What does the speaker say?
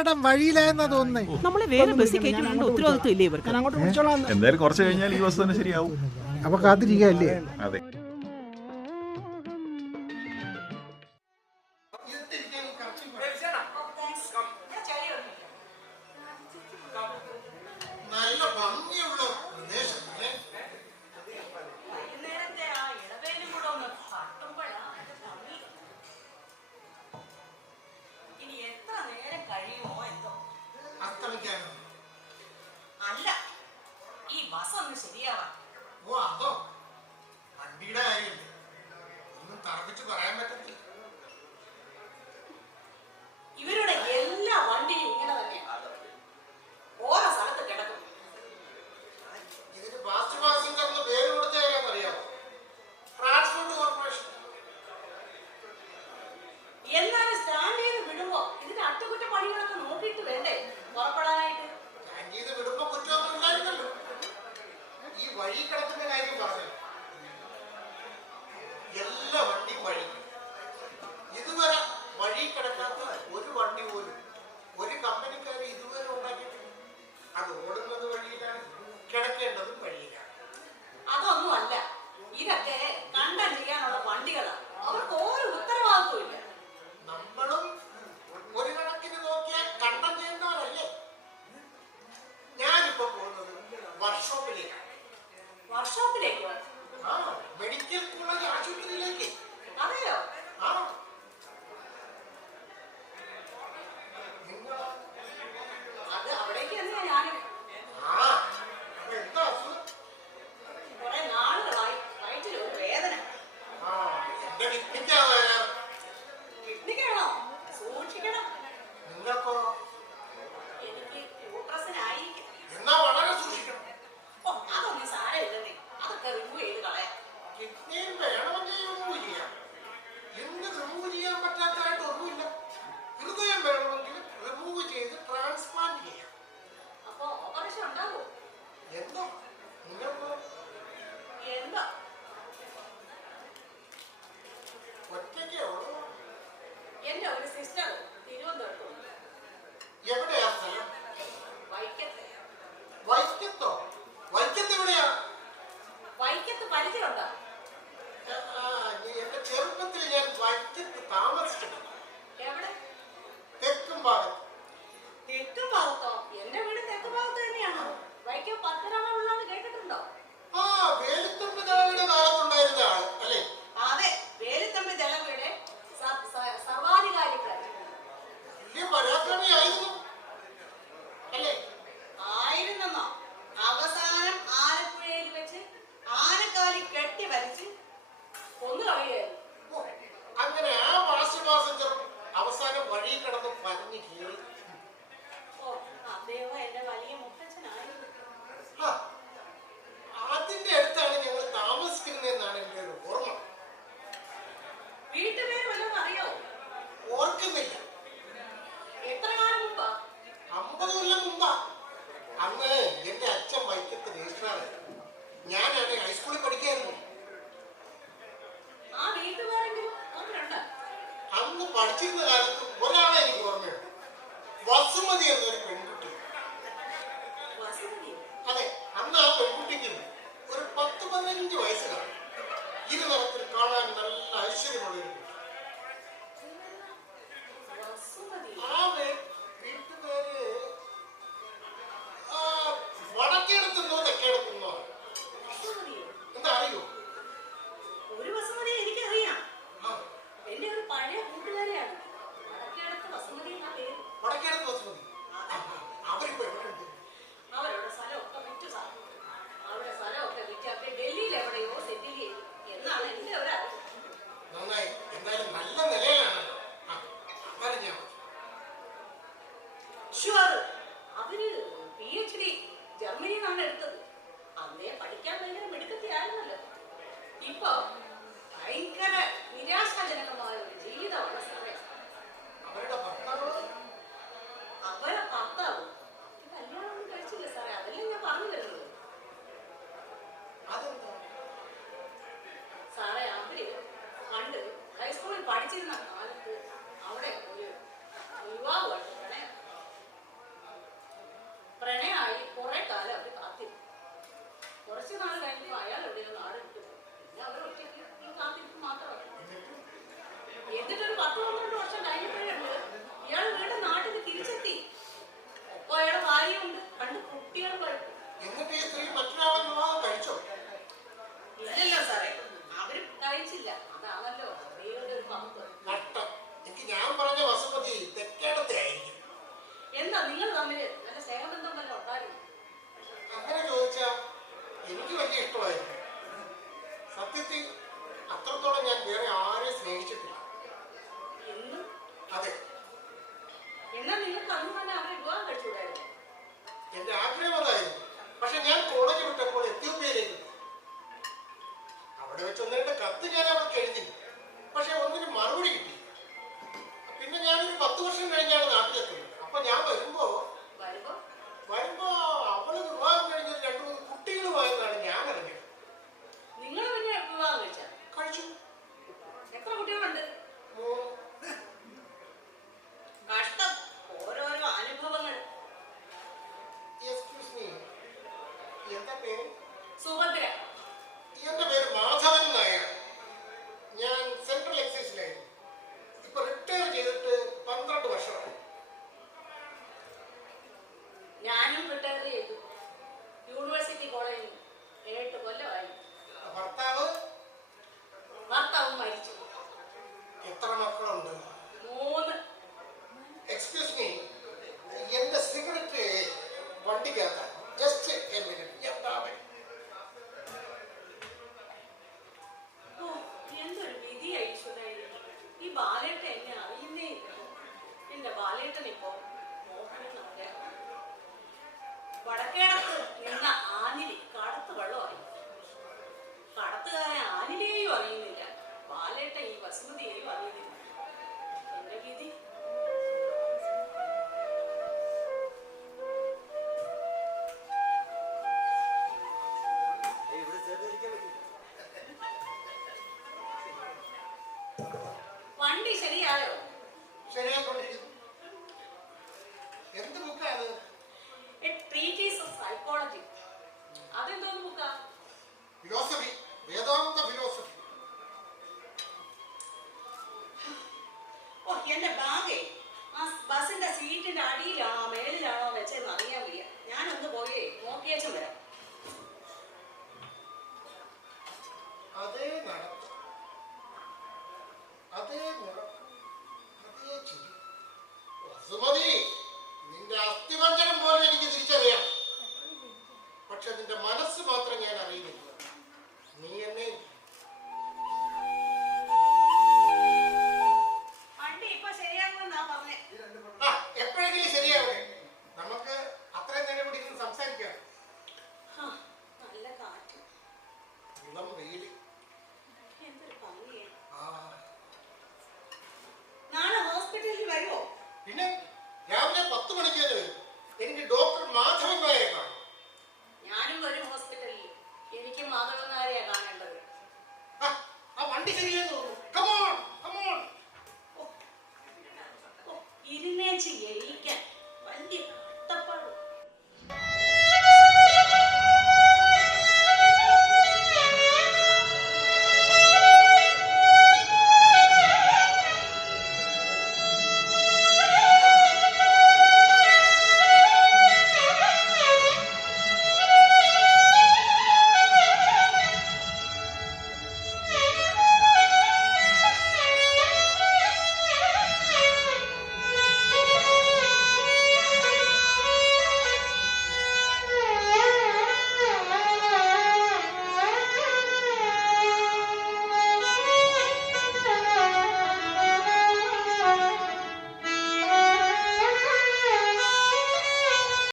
ചേട്ടൻ വഴിയിലായെന്നാ തോന്നുന്നേ. നമ്മളെ വേറെ ബസ്സിൽ കയറ്റിവിടേണ്ട ഉത്തരവാദിത്വം ഇല്ലേ ഇവർക്ക്? എന്തായാലും കുറച്ച് കഴിഞ്ഞാൽ ഈ ബസ് തന്നെ ശരിയാവും. അപ്പൊ കാത്തിരിക്കല്ലേ? അതെ. ഇവരുടെ എല്ലാ വണ്ടിയും ഇങ്ങനെ തന്നെയാണ്, ഓരോ സ്ഥലത്ത് കിടക്കും. ഇതിന് ഫാസ്റ്റ് പാസഞ്ചർ എന്ന് പേര് കൊടുത്തറിയാമോ? Transport corporation. എന്നാലും സ്റ്റാൻഡ് ചെയ്ത് വിടുമ്പോ ഇതിന്റെ അറ്റകുറ്റപ്പണികളൊക്കെ നോക്കിയിട്ട് വേണ്ടേ പുറപ്പെടാനായിട്ട്? സ്റ്റാൻഡ് ചെയ്ത് വിടുമ്പോ കുറ്റമൊന്നും ഉണ്ടായിരുന്നല്ലോ. ഈ വഴി കിടക്കുന്ന കാര്യം പറഞ്ഞു, എല്ലാ വണ്ടിയും വഴി. ഇതുവരെ വഴി കിടക്കാത്ത ഒരു വണ്ടി പോലും ഒരു കമ്പനിക്കാർ ഇതുവരെ ഉണ്ടാക്കിയിട്ടില്ല. അത് ഓടുന്നത് വഴിയിലാണ്, കിടക്കേണ്ടതും വഴിയിലാണ്. അതൊന്നും അല്ല, ഇതൊക്കെ കണ്ടം ചെയ്യാനുള്ള വണ്ടികളാണ്. അവർക്ക് ഒരു ഉത്തരവാദിത്വം ഇല്ല. നമ്മളും ഒരു കണക്കിന് നോക്കിയാൽ കണ്ടം ചെയ്യുന്നവരല്ലേ. ഞാനിപ്പോ പോകുന്നത് വർക്ക്ഷോപ്പിലേക്കാണ്. വർക്ക്ഷോപ്പിലേക്ക്? ആ, മെഡിക്കൽ കോളേജ് ആശുപത്രിയിലേക്ക്. അതെയോ? ആ, അത് അവിടേക്ക് തന്നെയാ ഞാനും. അപ്പൊ എന്താ അസുഖം? കുറെ നാളുകളായി വയറ്റിൽ ഒരു വേദന. എന്റെ കിഡ്നിക്കാ വേദന. കിഡ്നിക്കാണോ? സൂക്ഷിക്കണം. നിങ്ങൾക്കോ? എനിക്ക് യൂട്രസിനായിരിക്കും. എന്നാ വളരെ സൂക്ഷിക്കണം. ഓ, അതൊന്നും സാരമില്ലെന്നേ, അതൊക്കെ റിമൂവ് ചെയ്ത് കളയാം. കിഡ്നിയും വേണമെങ്കിൽ റിമൂവ് ചെയ്യാം. എന്ത് റിമൂവ് ചെയ്യാൻ പറ്റാത്തതായിട്ട് ഒന്നുമില്ല. ഹൃദയം വേണമെങ്കിൽ റിമൂവ് ചെയ്ത് ട്രാൻസ്പ്ലാന്റ് ചെയ്യാം. അപ്പൊ ഓപ്പറേഷൻ ഉണ്ടാവോ? എന്താ നിങ്ങൾക്കോ? എന്താ ഒറ്റയ്ക്കേ ഉള്ളൂ? എന്റെ ഒരു സിസ്റ്റർ തിരുവനന്തപുരത്തുണ്ട്. എവിടെയാ സ്ഥലം? വൈക്കത്ത്. വൈക്കത്തോ? വൈക്കത്ത് എവിടെയാ? വൈക്കത്ത് പരിചയമുണ്ടോ? എന്റെ ചെറുപ്പത്തിൽ ഞാൻ വൈക്കത്ത് താമസിച്ചിട്ടുണ്ട്. എവിടെ? തെക്കും ഭാഗത്ത്. തെക്ക് ഭാഗത്തോ? എന്റെ വീട് തെക്ക് ഭാഗത്ത് തന്നെയാണോ? വൈക്കം പത്തനാളുള്ളതെന്ന് കേട്ടിട്ടുണ്ടോ? ആ, വേലുത്തമ്പി ദളവയുടെ കാലത്തുണ്ടായിരുന്ന ആൾ അല്ലേ? അതെ, വേലുത്തമ്പി ദളവയുടെ സർവാധികാരിക്കാരൻ. വലിയ പരാക്രമിയായിരുന്നു അല്ലേ? ആയിരുന്നെന്നോ? അവസാനം ആലപ്പുഴയിൽ വെച്ച് ആനക്കാലി കെട്ടി വലിച്ച് കൊന്നു കളയായിരുന്നു. അങ്ങനെ ആ ഫാസ്റ്റ് പാസഞ്ചർ അവസാനം വഴി കിടന്ന് പഞ്ഞു കീറി. ഓ, അദ്ദേഹം എന്റെ വലിയ മുത്തച്ഛനായിരുന്നു. അതിന്റെ അടുത്താണ് ഞങ്ങൾ താമസിക്കുന്നതെന്നാണ് എന്റെ ഒരു ഓർമ്മ. വീട്ടുപേര് വല്ലതും അറിയോ? ഓർക്കുന്നില്ല. എത്ര കാലം മുമ്പാ? 50 കൊല്ലം മുമ്പാ. അന്ന് എന്റെ അച്ഛൻ വൈക്കത്ത് രജിസ്ട്രാറായിരുന്നു. ഞാനാണ് ഹൈസ്കൂളിൽ പഠിക്കായിരുന്നു. ആ വീട്ടുപേരെങ്കിലും ഓർമ്മയുണ്ട്? അന്ന് പഠിച്ചിരുന്ന കാലത്ത് ഒരാളെ എനിക്ക് ഓർമ്മയുണ്ട്. വസുമതി എന്നൊരു പെൺകുട്ടി. വസുമതിയോ? അതെ, അന്ന് ആ പെൺകുട്ടിക്ക് ഒരു 10-15 വയസ്സ് കാണും. ഇരുനിറത്തിൽ കാണാൻ നല്ല ഐശ്വര്യമുള്ളൊരു കുട്ടി. വസുമതി. ആ വീട്ടുപേര് വടക്കേടത്തുന്നോ തെക്കേടത്തുന്നോ. വസുമതിയോ? എന്താ അറിയോ? ഒരു വസുമതി എനിക്കറിയാം. ആ, എന്റെ ഒരു പഴയ കൂട്ടുകാരിയാണ്. വടക്കേടത്ത് വസുമതി എന്നാ പേര്. വടക്കേടത്ത് വസുമതി. അവരിപ്പോ എവിടെയുണ്ട്? അവരുടെ സ്ഥലമൊക്കെ വിറ്റു സാർ. അവരുടെ സ്ഥലമൊക്കെ വിറ്റ് അവരെ ഡൽഹിയിൽ എവിടെയോ സെറ്റിൽ ചെയ്തു എന്നാണ് എന്റെ ഒരു അറിവ്. നന്നായി, എന്തായാലും നല്ല നിലയിലാണല്ലോ. പറഞ്ഞോ. ഷുവർ, അവര് PhD ജർമ്മനിയിൽ നിന്നാണ് എടുത്തത്. അന്നേ പഠിക്കാൻ ഭയങ്കര മിടുക്കത്തിയായിരുന്നല്ലോ. ഇപ്പൊ ഭയങ്കര നിരാശാജനകമായ ഒരു ജീവിതമാണ് സാറേ. അവരുടെ ഭർത്താവ്? അവരെ ഭർത്താവ് കല്യാണം ഒന്നും കഴിച്ചില്ല സാറേ. അതല്ലേ ഞാൻ പറഞ്ഞു തരുന്നത്. അതെന്താ സാറേ, അവര് പണ്ട് ഹൈസ്കൂളിൽ പഠിച്ചിരുന്ന കാലത്ത് അവിടെ ഒരു യുവാവുമായിട്ട് പ്രണയം. എന്താ നിങ്ങൾ തമ്മിൽ നല്ല സ്നേഹബന്ധം വല്ല ഉണ്ടായിരുന്നു? അങ്ങനെ ചോദിച്ചാൽ എനിക്ക് വലിയ ഇഷ്ടമായിരുന്നു. സത്യത്തിൽ അത്രത്തോളം ഞാൻ വേറെ ആരെയും സ്നേഹിച്ചിട്ടില്ല. എന്നും അതെ, എന്നാൽ നിങ്ങൾക്ക് അന്ന് തന്നെ അവരെ വിവാഹം കഴിച്ചുകൂടായിരുന്നു? എന്റെ ആഗ്രഹം അതായിരുന്നു. പക്ഷെ ഞാൻ കോളേജ് വിട്ടപ്പോൾ എത്യോപ്യയിലേക്ക് പോയി. അവിടെ വെച്ച് ഒന്നിട്ട് കത്ത് ഞാൻ അവർക്ക് എഴുതി. പക്ഷെ ഒന്നിനും മറുപടി കിട്ടി. പിന്നെ ഞാനൊരു 10 വർഷം കഴിഞ്ഞാണ് നാട്ടിലെത്തുന്നത്. അപ്പൊ ഞാൻ വരുമ്പോ അവള് വിവാഹം കഴിഞ്ഞ 2-3 കുട്ടികളുമായെന്നാണ് ഞാൻ അറിഞ്ഞത്. നിങ്ങൾ പിന്നെ വിവാഹം കഴിച്ചു. എത്ര കുട്ടികളുണ്ട്? 3. കഷ്ടം, ഓരോരോ അനുഭവങ്ങൾ. എക്സ്ക്യൂസ് മീ, എന്താ പേര്? സുഭദ്ര. എന്റെ പേര് മാധവൻ നായർ. ഞാൻ സെൻട്രൽ എക്സൈസിലായിരുന്നു. ഇപ്പൊ റിട്ടയർ ചെയ്തിട്ട് 12 വർഷമായി. ഞാനും റിട്ടയർ ചെയ്തു. യൂണിവേഴ്സിറ്റി കോളേജിൽ 7 കൊല്ലമായി. ഭർത്താവ് മരിച്ചു. എത്ര മക്കളുണ്ട്? 3. എക്സ്ക്യൂസ് മീ, എന്റെ സിഗരറ്റ് വണ്ടിക്കകത്താണ്. ജസ്റ്റ് എ മിനിറ്റ്, ഞാൻ താമര. എന്തൊരു വിധിയായി ഈശ്വരായി. ഈ ബാലേട്ടൻ എന്നെ അറിയുന്നേ ഇല്ല. എന്റെ ബാലേട്ടൻ ഇപ്പോ വടക്കേടത്ത് നിന്ന ആനിലി കടത്ത് വെള്ളമായി. കടത്തുകാരൻ ആനിലിയെയും അറിയുന്നില്ല, ബാലേട്ടൻ ഈ വസുമതിയെയും അറിയുന്നില്ല. എന്റെ വിധി. വണ്ടി ശരിയായോ? ശരിയായിക്കൊണ്ടിരിക്കുന്നു. എന്ത് ബുക്കാണ്? Treatise of psychology. അതെന്തോന്ന് ബുക്കാ? Philosophy, Vedanta philosophy. ഓ, എന്റെ ബാഗേ ആ ബസിന്റെ സീറ്റിന്റെ അടിയിലാണോ മേലിലാണോ വെച്ചെന്ന് അറിയാൻ വയ്യ. ഞാനൊന്ന് പോയേ നോക്കിയേച്ചും വരാം. അതേ നടത്തം, അതേ നിറം, അതേ ചിരി. വസുമതി